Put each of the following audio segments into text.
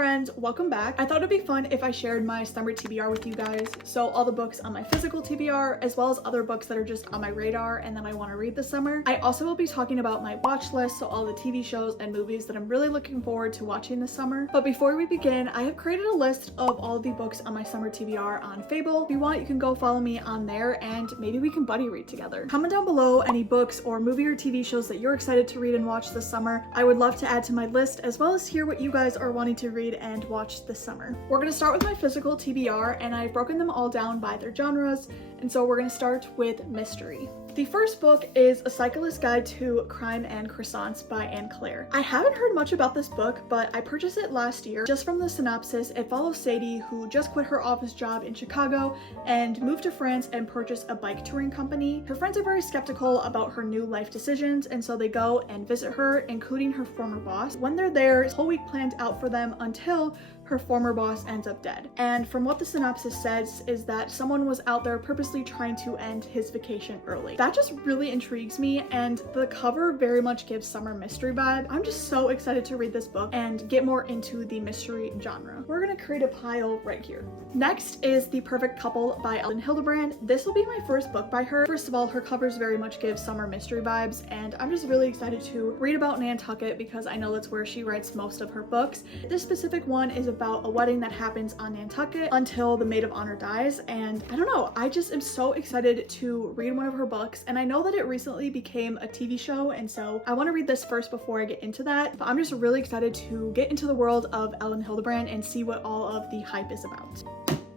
friends, welcome back. I thought it'd be fun if I shared my summer TBR with you guys. So all the books on my physical TBR, as well as other books that are just on my radar and that I want to read this summer. I also will be talking about my watch list, so all the TV shows and movies that I'm really looking forward to watching this summer. But before we begin, I have created a list of all of the books on my summer TBR on Fable. If you want, you can go follow me on there and maybe we can buddy read together. Comment down below any books or movie or TV shows that you're excited to read and watch this summer. I would love to add to my list, as well as hear what you guys are wanting to read and watch this summer. We're gonna start with my physical TBR, and I've broken them all down by their genres, and so we're gonna start with mystery. The first book is A Cyclist's Guide to Crime and Croissants by Anne Claire. I haven't heard much about this book, but I purchased it last year. Just from the synopsis, it follows Sadie, who just quit her office job in Chicago and moved to France and purchased a bike touring company. Her friends are very skeptical about her new life decisions, and so they go and visit her, including her former boss. When they're there, a whole week planned out for them until her former boss ends up dead. And from what the synopsis says is that someone was out there purposely trying to end his vacation early. That just really intrigues me, and the cover very much gives summer mystery vibe. I'm just so excited to read this book and get more into the mystery genre. We're gonna create a pile right here. Next is The Perfect Couple by Lynn Hildebrand. This will be my first book by her. First of all, her covers very much give summer mystery vibes, and I'm just really excited to read about Nantucket because I know that's where she writes most of her books. This specific one is about a wedding that happens on Nantucket until the maid of honor dies, and I don't know, I just am so excited to read one of her books, and I know that it recently became a TV show, and so I want to read this first before I get into that, but I'm just really excited to get into the world of Ellen Hildebrand and see what all of the hype is about.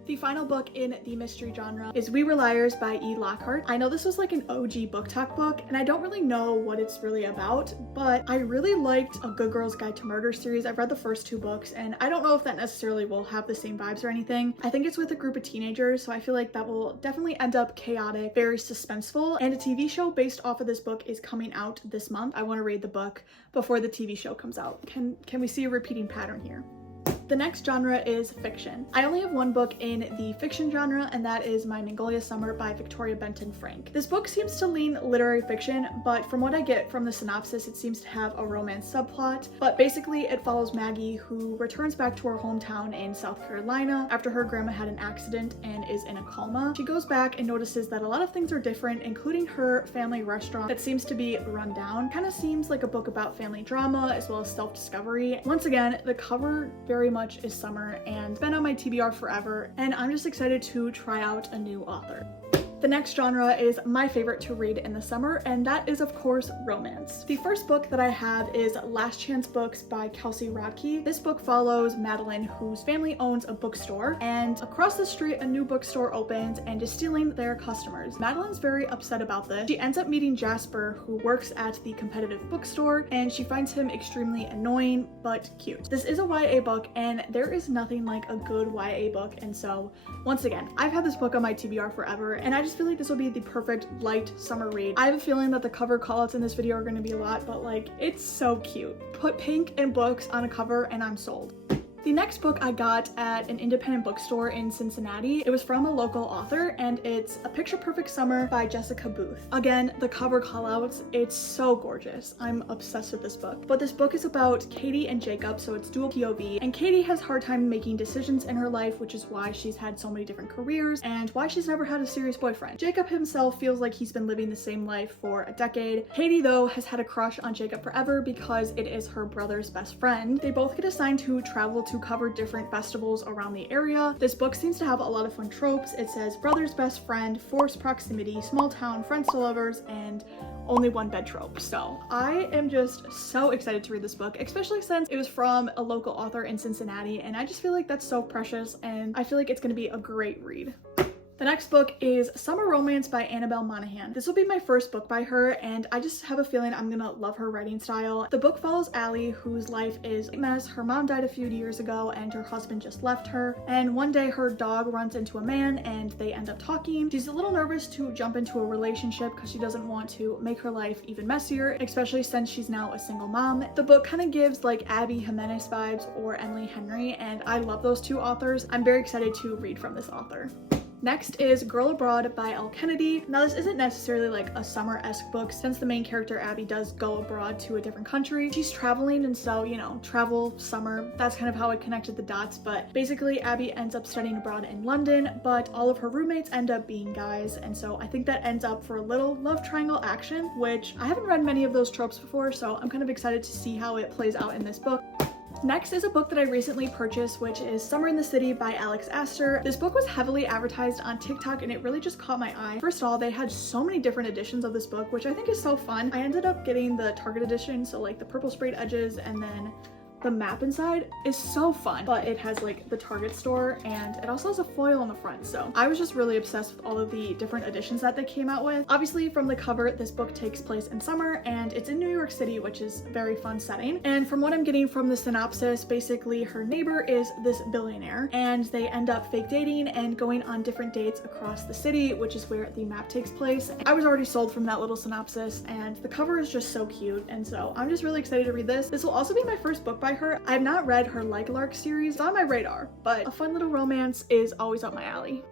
The final book in the mystery genre is We Were Liars by E. Lockhart. I know this was like an OG book talk book, and I don't really know what it's really about, but I really liked A Good Girl's Guide to Murder series. I've read the first two books, and I don't know if that necessarily will have the same vibes or anything. I think it's with a group of teenagers, so I feel like that will definitely end up chaotic, very suspenseful, and a TV show based off of this book is coming out this month. I want to read the book before the TV show comes out. Can we see a repeating pattern here? The next genre is fiction. I only have one book in the fiction genre, and that is My Magnolia Summer by Victoria Benton Frank. This book seems to lean literary fiction, but from what I get from the synopsis, it seems to have a romance subplot. But basically, it follows Maggie, who returns back to her hometown in South Carolina after her grandma had an accident and is in a coma. She goes back and notices that a lot of things are different, including her family restaurant that seems to be run down. Kind of seems like a book about family drama as well as self-discovery. Once again, the cover very much is summer and been on my TBR forever, and I'm just excited to try out a new author. The next genre is my favorite to read in the summer, and that is of course romance. The first book that I have is Last Chance Books by Kelsey Rodkey. This book follows Madeline, whose family owns a bookstore, and across the street a new bookstore opens and is stealing their customers. Madeline's very upset about this. She ends up meeting Jasper, who works at the competitive bookstore, and she finds him extremely annoying but cute. This is a YA book, and there is nothing like a good YA book, and so once again, I've had this book on my TBR forever, and I just feel like this will be the perfect light summer read. I have a feeling that the cover callouts in this video are going to be a lot, but like, it's so cute. Put pink and books on a cover and I'm sold. The next book I got at an independent bookstore in Cincinnati. It was from a local author, and it's A Picture Perfect Summer by Jessica Booth. Again, the cover callouts, it's so gorgeous. I'm obsessed with this book. But this book is about Katie and Jacob, so it's dual POV, and Katie has a hard time making decisions in her life, which is why she's had so many different careers and why she's never had a serious boyfriend. Jacob himself feels like he's been living the same life for a decade. Katie, though, has had a crush on Jacob forever because it is her brother's best friend. They both get assigned to travel to cover different festivals around the area. This book seems to have a lot of fun tropes. It says brother's best friend, forced proximity, small town, friends to lovers, and only one bed trope. So I am just so excited to read this book, especially since it was from a local author in Cincinnati, and I just feel like that's so precious, and I feel like it's going to be a great read. The next book is Summer Romance by Annabelle Monaghan. This will be my first book by her, and I just have a feeling I'm gonna love her writing style. The book follows Allie, whose life is a mess. Her mom died a few years ago and her husband just left her, and one day her dog runs into a man and they end up talking. She's a little nervous to jump into a relationship because she doesn't want to make her life even messier, especially since she's now a single mom. The book kind of gives like Abby Jimenez vibes or Emily Henry, and I love those two authors. I'm very excited to read from this author. Next is Girl Abroad by Elle Kennedy. Now this isn't necessarily like a summer-esque book since the main character Abby does go abroad to a different country. She's traveling, and so, you know, travel, summer, that's kind of how I connected the dots. But basically Abby ends up studying abroad in London, but all of her roommates end up being guys, and so I think that ends up for a little love triangle action, which I haven't read many of those tropes before, so I'm kind of excited to see how it plays out in this book. Next is a book that I recently purchased, which is Summer in the City by Alex Astor. This book was heavily advertised on TikTok and it really just caught my eye. First of all, they had so many different editions of this book, which I think is so fun. I ended up getting the Target edition, so like the purple sprayed edges, and then the map inside is so fun, but it has like the Target store and it also has a foil on the front. So I was just really obsessed with all of the different editions that they came out with. Obviously from the cover, this book takes place in summer and it's in New York City, which is a very fun setting. And from what I'm getting from the synopsis, basically her neighbor is this billionaire and they end up fake dating and going on different dates across the city, which is where the map takes place. I was already sold from that little synopsis and the cover is just so cute, and so I'm just really excited to read this. This will also be my first book by her. I have not read her Like Lark series. It's on my radar, but a fun little romance is always up my alley.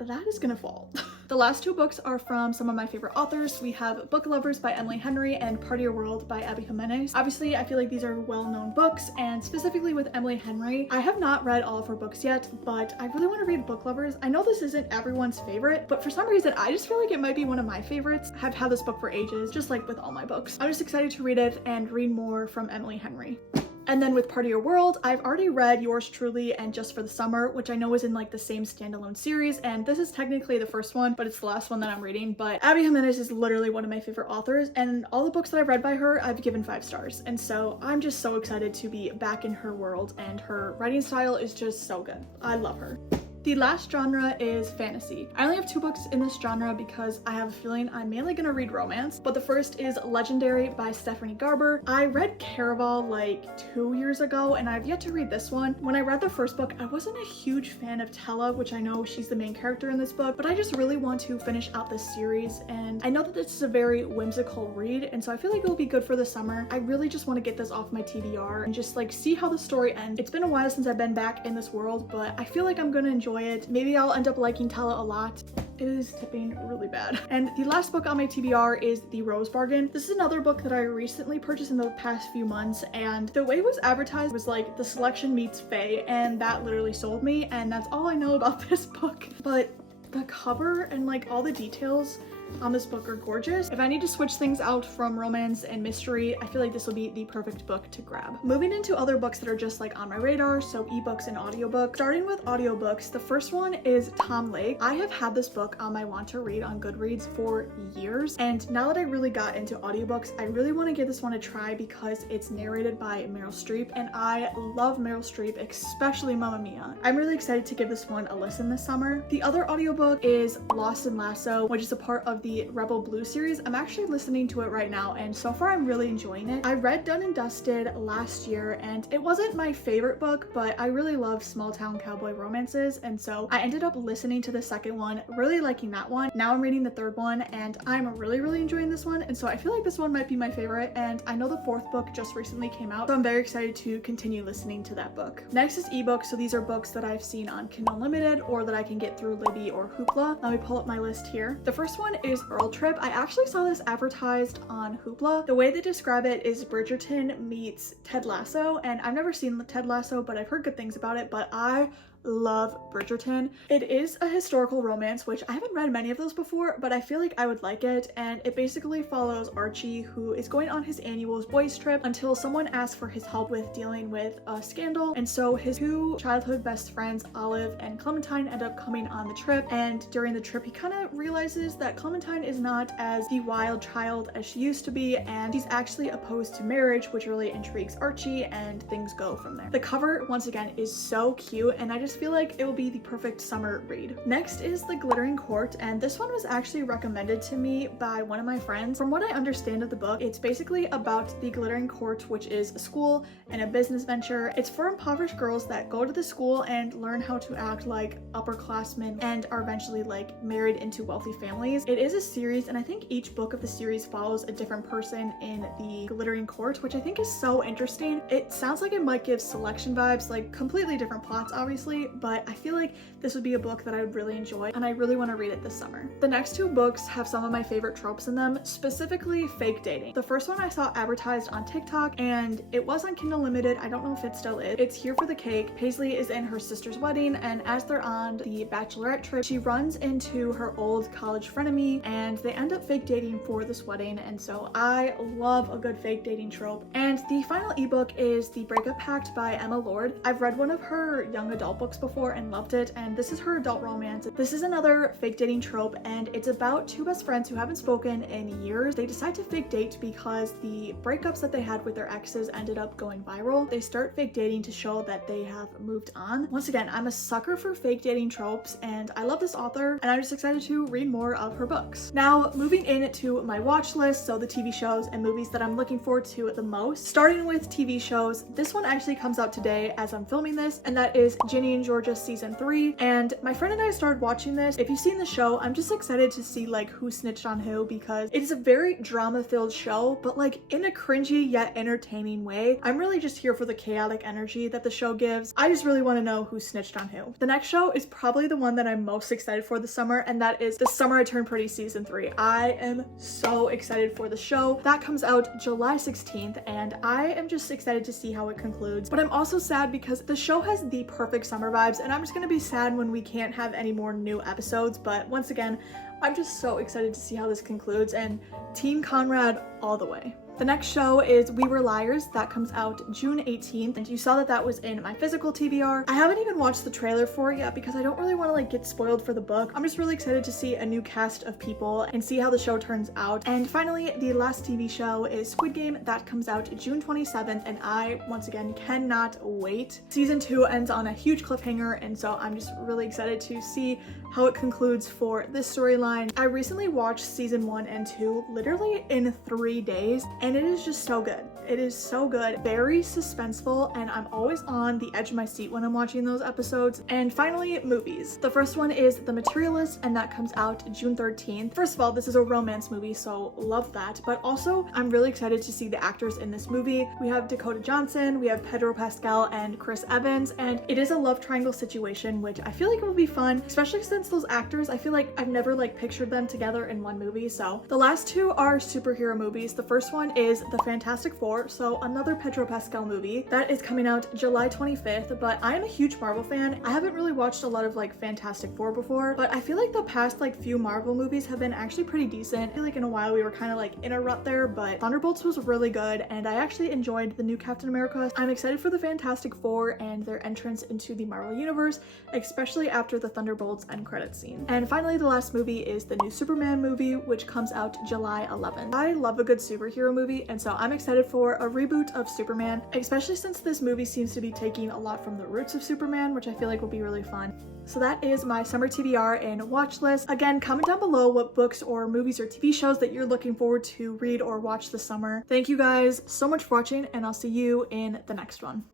That is gonna fall. The last two books are from some of my favorite authors. We have Book Lovers by Emily Henry and Part of Your World by Abby Jimenez. Obviously, I feel like these are well-known books, and specifically with Emily Henry, I have not read all of her books yet, but I really want to read Book Lovers. I know this isn't everyone's favorite, but for some reason, I just feel like it might be one of my favorites. I've had this book for ages, just like with all my books. I'm just excited to read it and read more from Emily Henry. And then with Part of Your World, I've already read Yours Truly and Just for the Summer, which I know is in like the same standalone series, and this is technically the first one, but it's the last one that I'm reading. But Abby Jimenez is literally one of my favorite authors, and all the books that I've read by her, I've given 5 stars. And so I'm just so excited to be back in her world, and her writing style is just so good. I love her. The last genre is fantasy. I only have 2 books in this genre because I have a feeling I'm mainly gonna read romance, but the first is Legendary by Stephanie Garber. I read Caraval like 2 years ago and I've yet to read this one. When I read the first book, I wasn't a huge fan of Tella, which I know she's the main character in this book, but I just really want to finish out this series, and I know that this is a very whimsical read, and so I feel like it'll be good for the summer. I really just want to get this off my TBR and just like see how the story ends. It's been a while since I've been back in this world, but I feel like I'm gonna enjoy it. Maybe I'll end up liking Tella a lot. It is tipping really bad. And the last book on my TBR is The Rose Bargain. This is another book that I recently purchased in the past few months, and the way it was advertised was like the selection meets Fae, and that literally sold me, and that's all I know about this book. But the cover and like all the details on this book are gorgeous. If I need to switch things out from romance and mystery, I feel like this will be the perfect book to grab. Moving into other books that are just like on my radar, so ebooks and audiobooks. Starting with audiobooks, the first one is Tom Lake. I have had this book on my want to read on Goodreads for years, and now that I really got into audiobooks, I really want to give this one a try because it's narrated by Meryl Streep, and I love Meryl Streep, especially Mamma Mia. I'm really excited to give this one a listen this summer. The other audiobook is Lost in Lasso, which is a part of the Rebel Blue series. I'm actually listening to it right now, and so far I'm really enjoying it. I read Done and Dusted last year, and it wasn't my favorite book, but I really love small town cowboy romances, and so I ended up listening to the second one, really liking that one. Now I'm reading the third one, and I'm really enjoying this one, and so I feel like this one might be my favorite, and I know the fourth book just recently came out, so I'm very excited to continue listening to that book. Next is ebooks, so these are books that I've seen on Kindle Unlimited or that I can get through Libby or Hoopla. Let me pull up my list here. The first one is Earl Trip. I actually saw this advertised on Hoopla. The way they describe it is Bridgerton meets Ted Lasso, and I've never seen Ted Lasso, but I've heard good things about it, but I love Bridgerton. It is a historical romance, which I haven't read many of those before, but I feel like I would like it, and it basically follows Archie, who is going on his annual boys trip until someone asks for his help with dealing with a scandal, and so his 2 childhood best friends, Olive and Clementine, end up coming on the trip, and during the trip he kind of realizes that Clementine is not as the wild child as she used to be, and she's actually opposed to marriage, which really intrigues Archie, and things go from there. The cover, once again, is so cute, and I just feel like it will be the perfect summer read. Next is The Glittering Court, and this one was actually recommended to me by one of my friends. From what I understand of the book, it's basically about the Glittering Court, which is a school and a business venture. It's for impoverished girls that go to the school and learn how to act like upperclassmen and are eventually like married into wealthy families. It is a series, and I think each book of the series follows a different person in the Glittering Court, which I think is so interesting. It sounds like it might give Selection vibes, like completely different plots obviously, but I feel like this would be a book that I would really enjoy, and I really want to read it this summer. The next two books have some of my favorite tropes in them, specifically fake dating. The first one I saw advertised on TikTok, and it was on Kindle Limited. I don't know if it still is. It's Here for the Cake. Paisley is in her sister's wedding, and as they're on the bachelorette trip, she runs into her old college frenemy, and they end up fake dating for this wedding, and so I love a good fake dating trope. And the final ebook is The Breakup Pact by Emma Lord. I've read one of her young adult books before and loved it, and this is her adult romance. This is another fake dating trope, and it's about two best friends who haven't spoken in years. They decide to fake date because the breakups that they had with their exes ended up going viral. They start fake dating to show that they have moved on. Once again, I'm a sucker for fake dating tropes, and I love this author, and I'm just excited to read more of her books. Now, moving into my watch list, so the TV shows and movies that I'm looking forward to the most. Starting with TV shows, this one actually comes out today as I'm filming this, and that is Ginny and Georgia season 3. And my friend and I started watching this. If you've seen the show, I'm just excited to see like who snitched on who, because it is a very drama-filled show, but like in a cringy yet entertaining way. I'm really just here for the chaotic energy that the show gives. I just really want to know who snitched on who. The next show is probably the one that I'm most excited for this summer, and that is The Summer I Turned Pretty season 3. I am so excited for the show. That comes out July 16th, and I am just excited to see how it concludes. But I'm also sad because the show has the perfect summer vibes, and I'm just gonna be sad when we can't have any more new episodes. But once again, I'm just so excited to see how this concludes, and Team Conrad all the way. The next show is We Were Liars. That comes out June 18th, and you saw that that was in my physical TBR. I haven't even watched the trailer for it yet because I don't really want to like get spoiled for the book. I'm just really excited to see a new cast of people and see how the show turns out. And finally, the last TV show is Squid Game. That comes out June 27th, and I, once again, cannot wait. Season 2 ends on a huge cliffhanger, and so I'm just really excited to see how it concludes for this storyline. I recently watched season 1 and 2 literally in 3 days, and it is just so good. It is so good, very suspenseful, and I'm always on the edge of my seat when I'm watching those episodes. And finally, movies. The first one is The Materialist, and that comes out June 13th. First of all, this is a romance movie, so love that. But also, I'm really excited to see the actors in this movie. We have Dakota Johnson, we have Pedro Pascal, and Chris Evans, and it is a love triangle situation, which I feel like will be fun, especially since those actors, I feel like I've never like pictured them together in one movie. So the last two are superhero movies. The first one is The Fantastic Four, so another Pedro Pascal movie that is coming out July 25th. But I am a huge Marvel fan. I haven't really watched a lot of like Fantastic Four before, but I feel like the past like few Marvel movies have been actually pretty decent. I feel like in a while we were kind of like in a rut there, but Thunderbolts was really good, and I actually enjoyed the new Captain America. I'm excited for the Fantastic Four and their entrance into the Marvel Universe, especially after the Thunderbolts end credits scene. And finally, the last movie is the new Superman movie, which comes out July 11th. I love a good superhero movie, and so I'm excited for a reboot of Superman, especially since this movie seems to be taking a lot from the roots of Superman, which I feel like will be really fun. So that is my summer TBR and watch list. Again, comment down below what books or movies or TV shows that you're looking forward to read or watch this summer. Thank you guys so much for watching, and I'll see you in the next one.